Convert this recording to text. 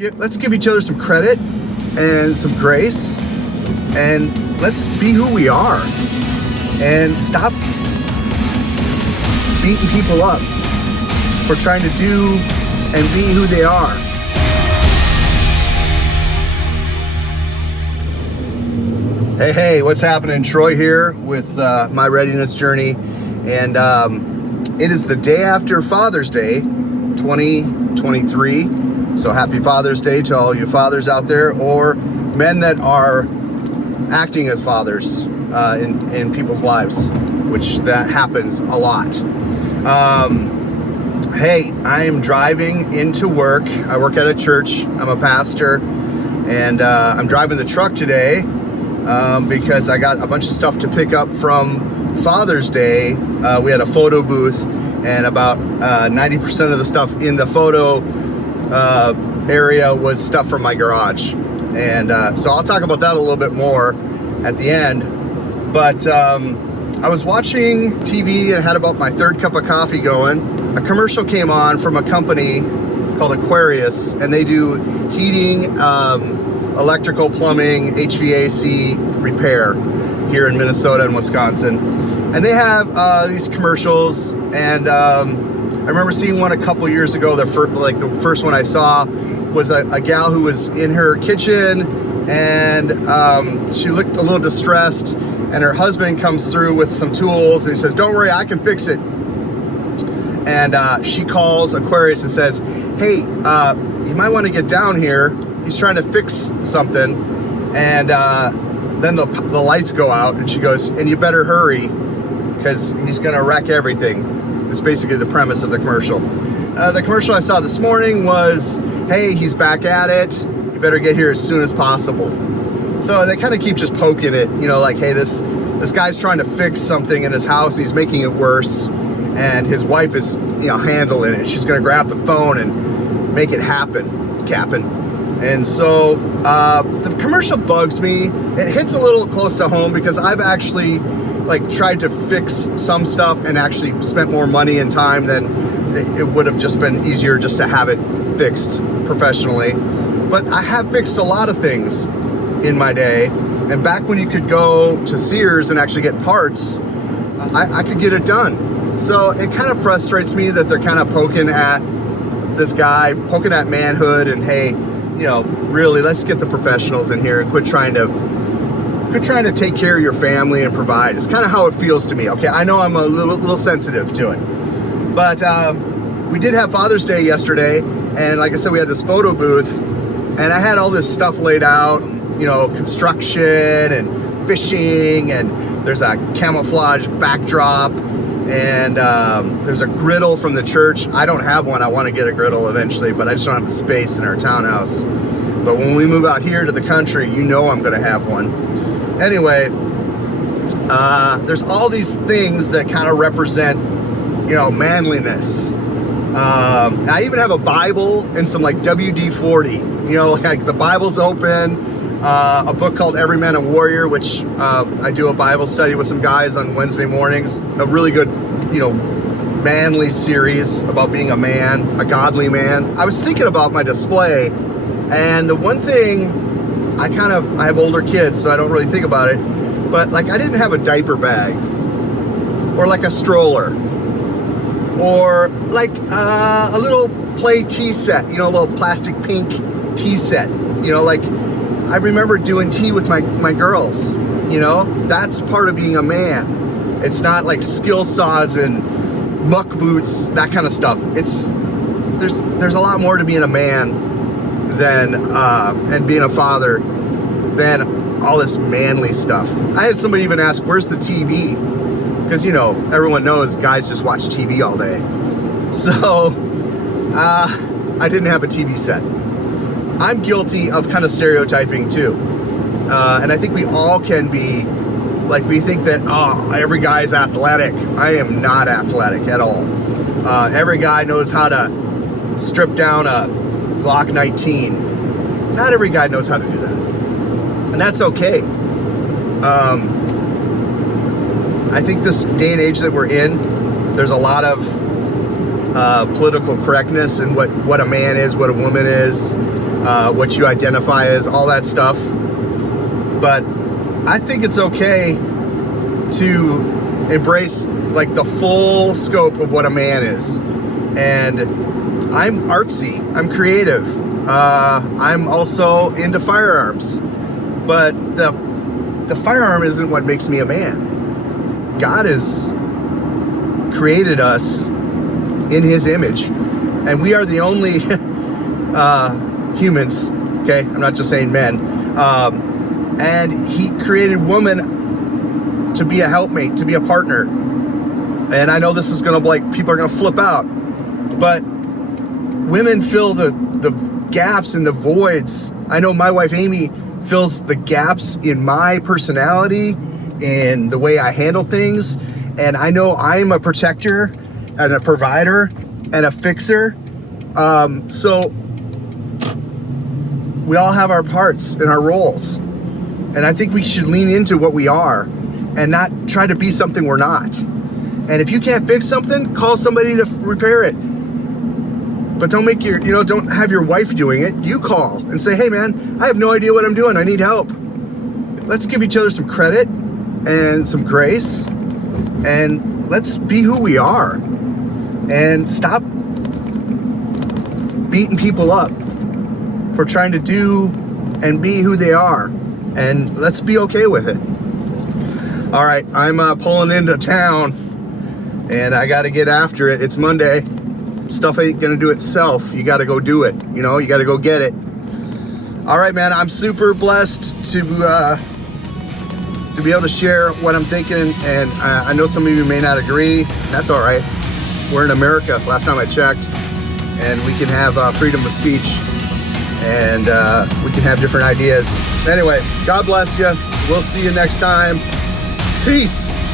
Let's give each other some credit and some grace, and let's be who we are, and stop beating people up for trying to do and be who they are. Hey, what's happening? Troy here with my readiness journey, and it is the day after Father's Day 2023. So happy Father's Day to all you fathers out there, or men that are acting as fathers in people's lives, which that happens a lot. Hey, I am driving into work. I work at a church. I'm a pastor, and I'm driving the truck today because I got a bunch of stuff to pick up from Father's Day. We had a photo booth, and about 90% of the stuff in the photo area was stuff from my garage. And so I'll talk about that a little bit more at the end. But I was watching TV and had about my third cup of coffee going. A commercial came on from a company called Aquarius, and they do heating, electrical, plumbing, HVAC repair here in Minnesota and Wisconsin. And they have these commercials, and I remember seeing one a couple years ago. The first one I saw was a gal who was in her kitchen, and she looked a little distressed, and her husband comes through with some tools, and he says, "Don't worry, I can fix it." And she calls Aquarius and says, "Hey, you might want to get down here. He's trying to fix something." And then the lights go out, and she goes, "And you better hurry, because he's going to wreck everything." It's basically the premise of the commercial. The commercial I saw this morning was, "Hey, he's back at it. You better get here as soon as possible." So they kind of keep just poking it, like, hey, this guy's trying to fix something in his house. He's making it worse, and his wife is, handling it. She's going to grab the phone and make it happen, Captain. And so the commercial bugs me. It hits a little close to home because I've actually tried to fix some stuff and actually spent more money and time than it would have just been easier just to have it fixed professionally. But I have fixed a lot of things in my day, and back when you could go to Sears and actually get parts, I could get it done. So it kind of frustrates me that they're kind of poking at this guy, poking at Manhood, and hey, really, let's get the professionals in here and quit trying to take care of your family and provide. It's kind of how it feels to me. Okay, I know I'm a little sensitive to it, but we did have Father's Day yesterday, and like I said, we had this photo booth, and I had all this stuff laid out, construction and fishing, and there's a camouflage backdrop, and there's a griddle from the church. I don't have one. I want to get a griddle eventually, but I just don't have the space in our townhouse. But when we move out here to the country, I'm going to have one. Anyway, there's all these things that kind of represent, manliness. I even have a Bible and some WD-40, like the Bible's open, a book called Every Man a Warrior, which I do a Bible study with some guys on Wednesday mornings. A really good, manly series about being a man, a godly man. I was thinking about my display, and the one thing I have older kids, so I don't really think about it, but I didn't have a diaper bag, or a stroller, or a little play tea set, a little plastic pink tea set, I remember doing tea with my girls, that's part of being a man. It's not skill saws and muck boots, that kind of stuff. There's a lot more to being a man than and being a father than all this manly stuff. I had somebody even ask, "Where's the TV?" Because everyone knows guys just watch TV all day. So I didn't have a TV set. I'm guilty of kind of stereotyping too, and I think we all can be. We think that every guy's athletic. I am not athletic at all. Every guy knows how to strip down a Glock 19. Not every guy knows how to do that, and that's okay. I think this day and age that we're in, there's a lot of political correctness in what a man is, what a woman is, what you identify as, all that stuff. But I think it's okay to embrace like the full scope of what a man is. And I'm artsy, I'm creative, I'm also into firearms, but the firearm isn't what makes me a man. God has created us in his image, and we are the only humans, okay? I'm not just saying men. And he created woman to be a helpmate, to be a partner. And I know this is gonna, like, people are gonna flip out, but women fill the gaps and the voids. I know my wife Amy fills the gaps in my personality and the way I handle things. And I know I'm a protector and a provider and a fixer. So we all have our parts and our roles. And I think we should lean into what we are and not try to be something we're not. And if you can't fix something, call somebody to repair it. But don't make don't have your wife doing it. You call and say, hey man, I have no idea what I'm doing. I need help. Let's give each other some credit and some grace, and let's be who we are, and stop beating people up for trying to do and be who they are, and let's be okay with it. All right, I'm pulling into town, and I got to get after it. It's Monday. Stuff ain't gonna do itself. You got to go do it. You got to go get it. All right, man. I'm super blessed to be able to share what I'm thinking, and I know some of you may not agree. That's all right. We're in America, last time I checked, and we can have freedom of speech, and we can have different ideas. Anyway, God bless you. We'll see you next time. Peace.